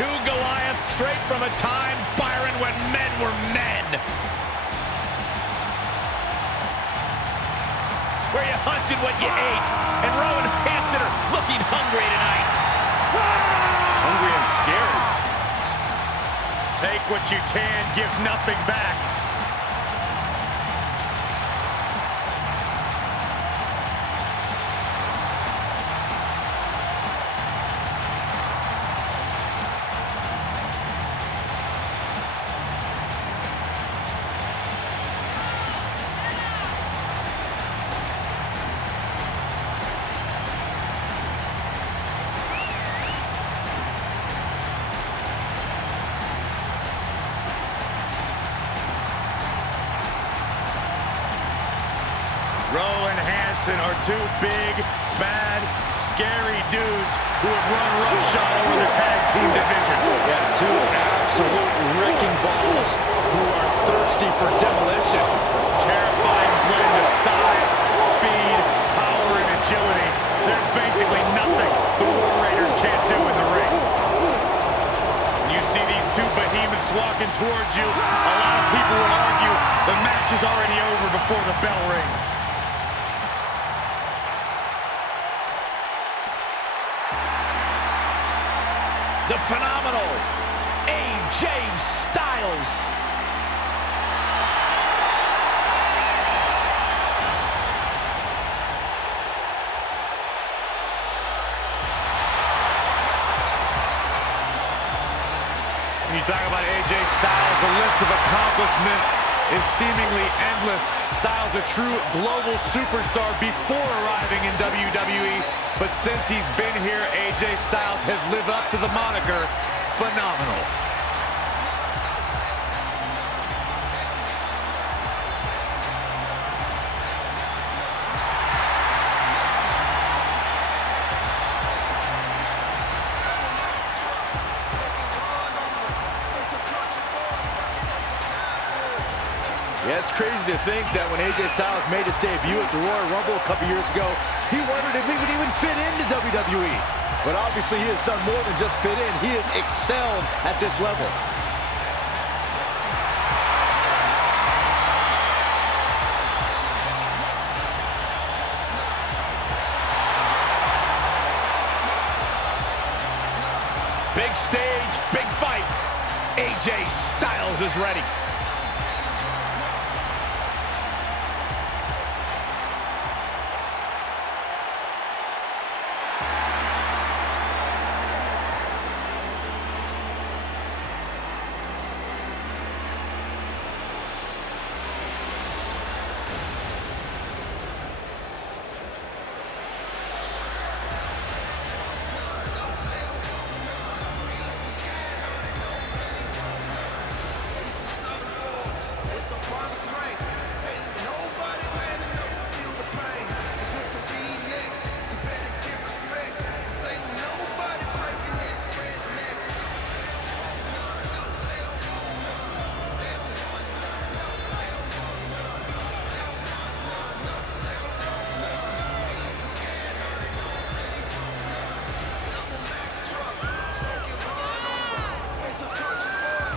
Two Goliaths straight from a time, Byron, when men were men. Where you hunted what you ate. And Rowan Hansen are looking hungry tonight. Hungry and scared. Take what you can, give nothing back. Rowan Hansen are two big, bad, scary dudes who have run roughshod over the tag team division. Yeah, two absolute wrecking balls who are thirsty for demolition. Terrifying blend of size, speed, power, and agility. There's basically nothing the War Raiders can't do in the ring. When you see these two behemoths walking towards you, a lot of people would argue the match is already over before the bell rings. The phenomenal AJ Styles. When you talk about AJ Styles, the list of accomplishments is seemingly endless. Styles, a true global superstar before arriving in WWE, but since he's been here, AJ Styles has lived up to the moniker phenomenal. Yeah, it's crazy to think that when AJ Styles made his debut at the Royal Rumble a couple years ago, he wondered if he would even fit into WWE. But obviously he has done more than just fit in. He has excelled at this level. Big stage, big fight. AJ Styles is ready.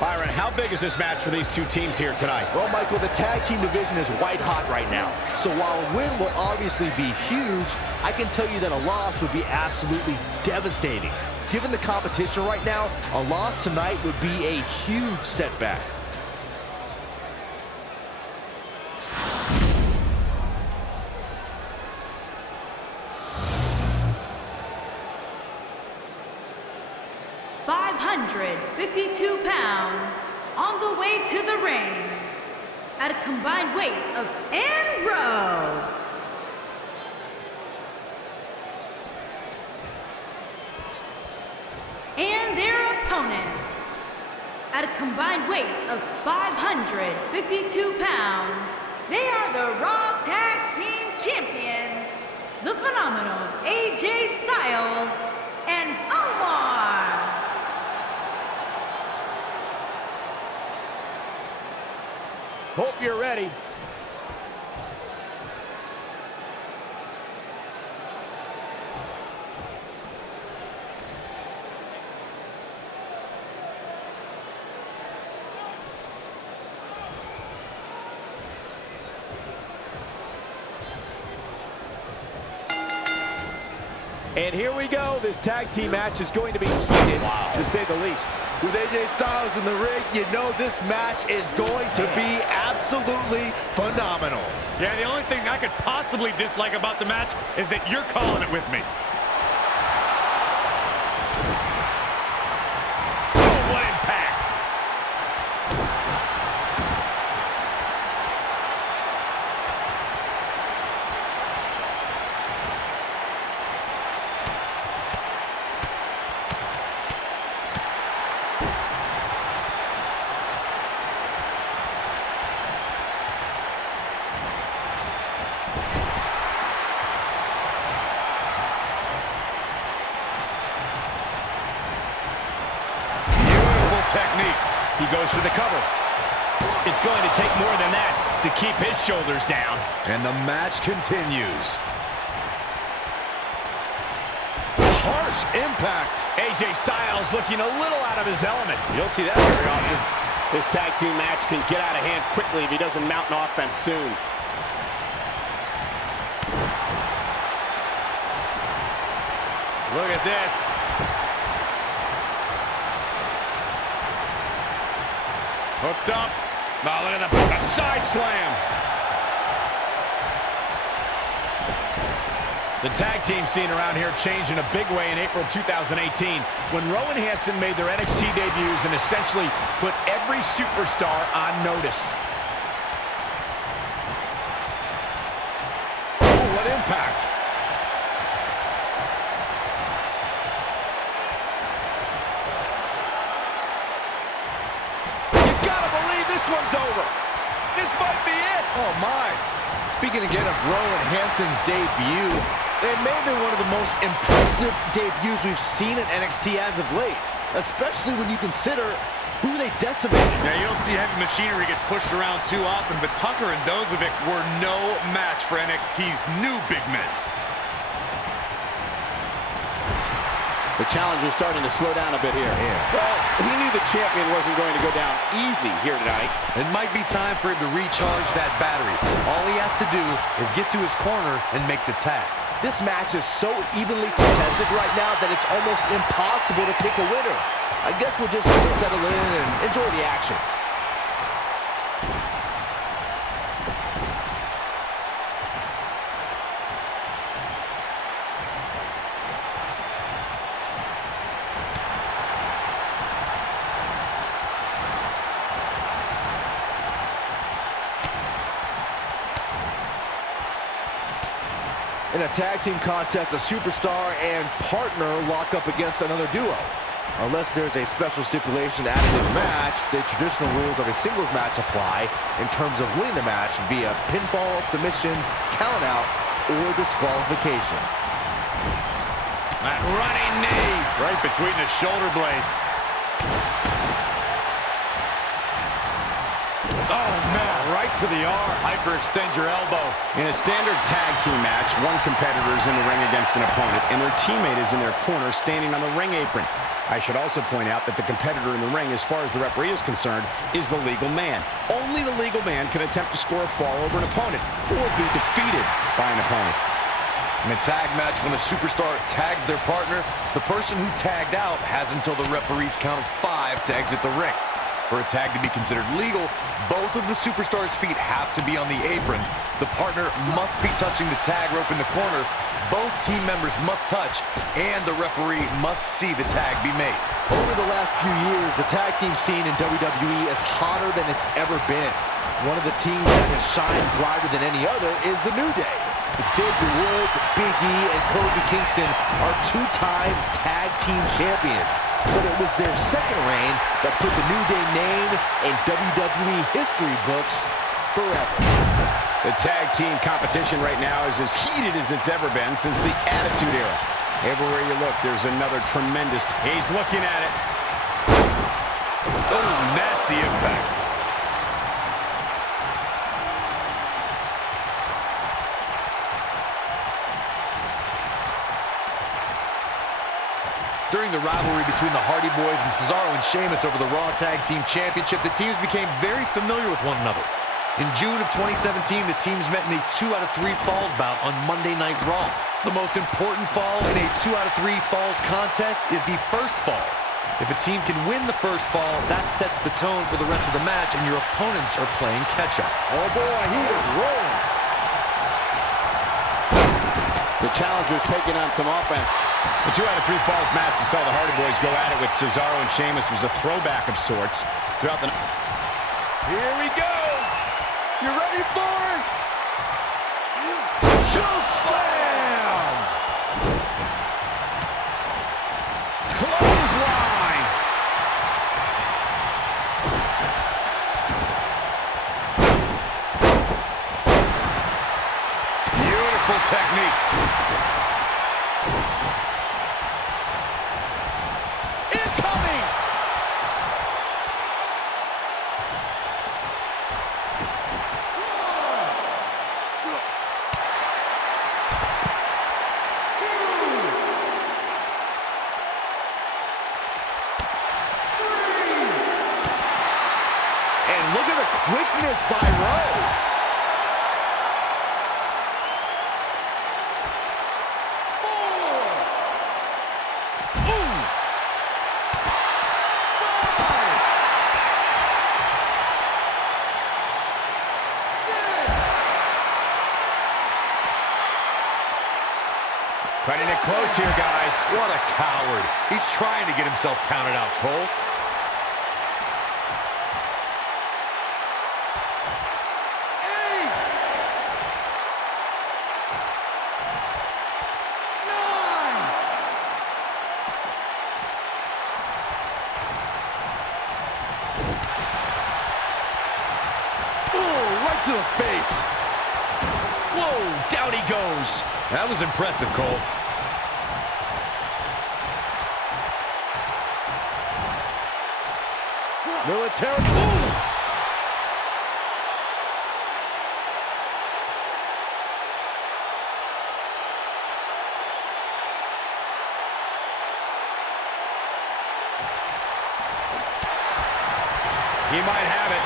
Byron, how big is this match for these two teams here tonight? Well, Michael, the tag team division is white hot right now. So while a win will obviously be huge, I can tell you that a loss would be absolutely devastating. Given the competition right now, a loss tonight would be a huge setback. £552 on the way to the ring at a combined weight of and row. And their opponents at a combined weight of 552 pounds. They are the Raw Tag Team Champions, the phenomenal AJ Styles and Omos. Hope you're ready. And here we go. This tag team match is going to be heated, to say the least. With AJ Styles in the ring, you know this match is going to be absolutely phenomenal. Yeah, the only thing I could possibly dislike about the match is that you're calling it with me. Oh, what impact! Technique. He goes for the cover. It's going to take more than that to keep his shoulders down. And the match continues. Harsh impact. AJ Styles looking a little out of his element. You don't see that very often. This tag team match can get out of hand quickly if he doesn't mount an offense soon. Look at this. Hooked up. Now look at the side slam. The tag team scene around here changed in a big way in April 2018 when Rowan Hansen made their NXT debuts and essentially put every superstar on notice. Oh, what impact. This one's over. This might be it. Oh, my. Speaking again of Rowan Hansen's debut, it may have been one of the most impressive debuts we've seen in NXT as of late, especially when you consider who they decimated. Now, you don't see heavy machinery get pushed around too often, but Tucker and Dozovic were no match for NXT's new big men. The challenger's starting to slow down a bit here. Well, he knew the champion wasn't going to go down easy here tonight. It might be time for him to recharge that battery. All he has to do is get to his corner and make the tag. This match is so evenly contested right now that it's almost impossible to pick a winner. I guess we'll just have to settle in and enjoy the action. In a tag team contest, a superstar and partner lock up against another duo. Unless there's a special stipulation added in the match, the traditional rules of a singles match apply in terms of winning the match via pinfall, submission, countout, or disqualification. That running knee right between the shoulder blades. Oh, man, right to the arm. Hyperextend your elbow. In a standard tag team match, one competitor is in the ring against an opponent, and their teammate is in their corner standing on the ring apron. I should also point out that the competitor in the ring, as far as the referee is concerned, is the legal man. Only the legal man can attempt to score a fall over an opponent or be defeated by an opponent. In a tag match, when a superstar tags their partner, the person who tagged out has until the referee's count of 5 to exit the ring. For a tag to be considered legal, both of the superstars' feet have to be on the apron. The partner must be touching the tag rope in the corner. Both team members must touch, and the referee must see the tag be made. Over the last few years, the tag team scene in WWE is hotter than it's ever been. One of the teams that has shined brighter than any other is the New Day. Xavier Woods, Big E, and Kofi Kingston are two-time tag team champions. But it was their second reign that put the New Day name in WWE history books forever. The tag team competition right now is as heated as it's ever been since the Attitude Era. Everywhere you look, there's another tremendous... He's looking at it. Oh, nasty impact. During the rivalry between the Hardy Boys and Cesaro and Sheamus over the Raw Tag Team Championship, the teams became very familiar with one another. In June of 2017, the teams met in a 2 out of 3 falls bout on Monday Night Raw. The most important fall in a 2 out of 3 falls contest is the first fall. If a team can win the first fall, that sets the tone for the rest of the match, and your opponents are playing catch-up. Oh boy, he is rolling. The challenger's taking on some offense. The 2 out of 3 falls match that saw the Hardy Boys go at it with Cesaro and Sheamus was a throwback of sorts throughout the... Here we go. You ready for it? Choke slam! Clothesline. Beautiful technique. Incoming! And look at the quickness by Rowe. Cutting it close here, guys. What a coward. He's trying to get himself counted out, Cole. To the face. Whoa, down he goes. That was impressive, Cole. Military. Ooh. He might have it.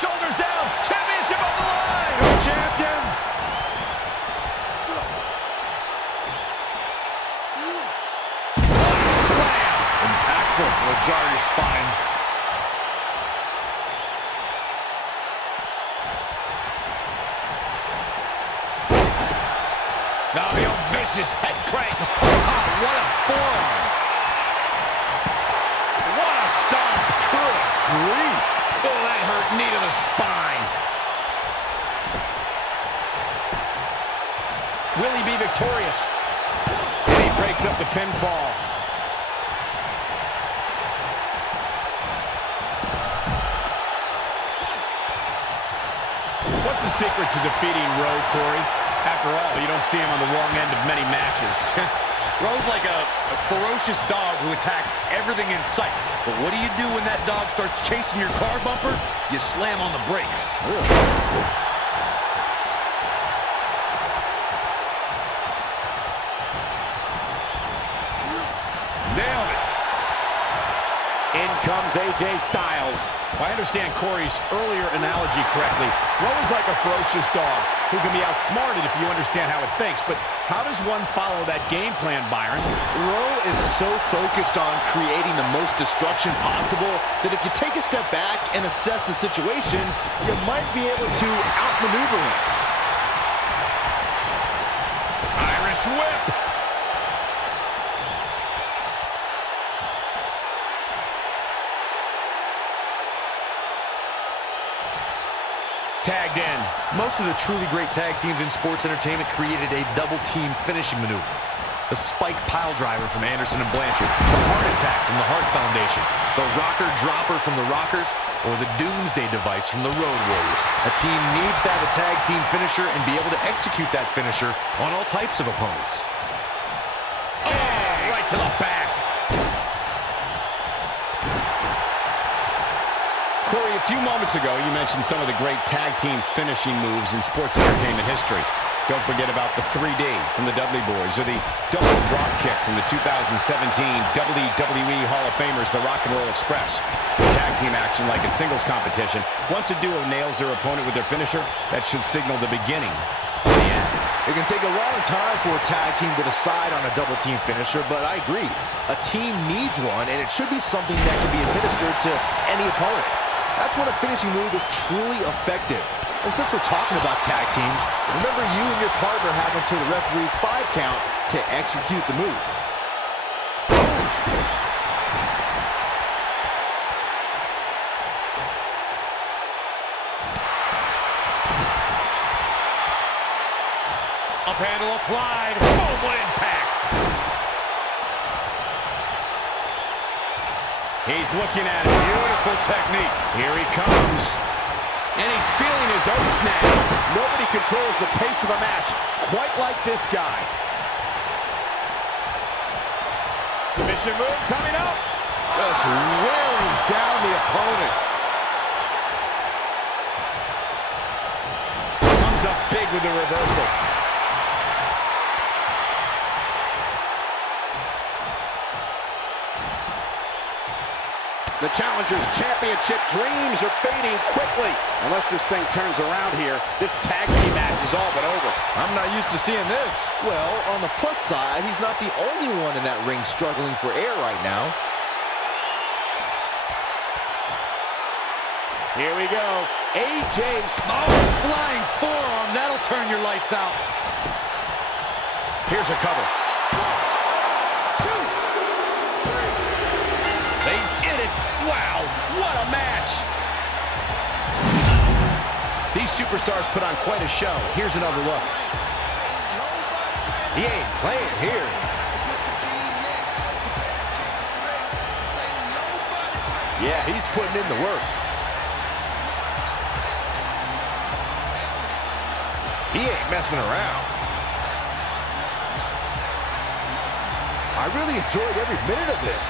Shoulders down. Championship on the line. You're champion. Slam. Impactful. Will jar your spine. Now the old vicious head crank. What a forearm. What a stomp. Good grief. Oh, that hurt. Knee to the spine. Will he be victorious? And he breaks up the pinfall. What's the secret to defeating Rowe, Corey? After all, you don't see him on the wrong end of many matches. Rowe's like a ferocious dog who attacks everything in sight. But what do you do when that dog starts chasing your car bumper? You slam on the brakes. Nailed it. In comes AJ Styles. If I understand Corey's earlier analogy correctly, Rowe is like a ferocious dog who can be outsmarted if you understand how it thinks. But how does one follow that game plan, Byron? Rowe is so focused on creating the most destruction possible that if you take a step back and assess the situation, you might be able to outmaneuver him. Irish whip. Tagged in. Most of the truly great tag teams in sports entertainment created a double-team finishing maneuver. The spike pile driver from Anderson and Blanchard, the heart attack from the Hart Foundation, the rocker dropper from the Rockers, or the Doomsday device from the Road Warriors. A team needs to have a tag team finisher and be able to execute that finisher on all types of opponents. Oh, right to the back. Corey, a few moments ago, you mentioned some of the great tag team finishing moves in sports entertainment history. Don't forget about the 3D from the Dudley Boys, or the double drop kick from the 2017 WWE Hall of Famers, the Rock and Roll Express. Tag team action like in singles competition. Once a duo nails their opponent with their finisher, that should signal the beginning of the end. It can take a long time for a tag team to decide on a double team finisher, but I agree. A team needs one, and it should be something that can be administered to any opponent. That's when a finishing move is truly effective. And since we're talking about tag teams, remember you and your partner have until the referee's 5 count to execute the move. Up handle applied. Boom, what impact. He's looking at it. Beautiful technique. Here he comes. And he's feeling his oats now. Nobody controls the pace of a match quite like this guy. Submission move coming up. Just wearing down the opponent. Comes up big with the reversal. The Challenger's championship dreams are fading quickly. Unless this thing turns around here, this tag team match is all but over. I'm not used to seeing this. Well, on the plus side, he's not the only one in that ring struggling for air right now. Here we go. AJ's. Oh, flying forearm. That'll turn your lights out. Here's a cover. They did it. Wow, what a match. These superstars put on quite a show. Here's another look. He ain't playing here. Yeah, he's putting in the work. He ain't messing around. I really enjoyed every minute of this.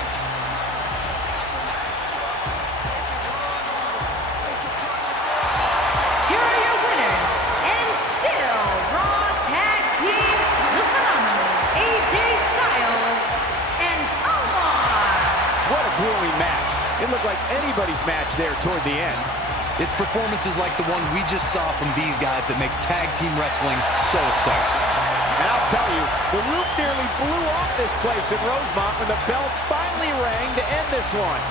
Here are your winners, and still Raw Tag Team, the phenomenal AJ Styles and Omos. What a grueling match. It looked like anybody's match there toward the end. It's performances like the one we just saw from these guys that makes tag team wrestling so exciting. And I'll tell you, the roof nearly blew off this place in Rosemont when the bell finally rang to end this one.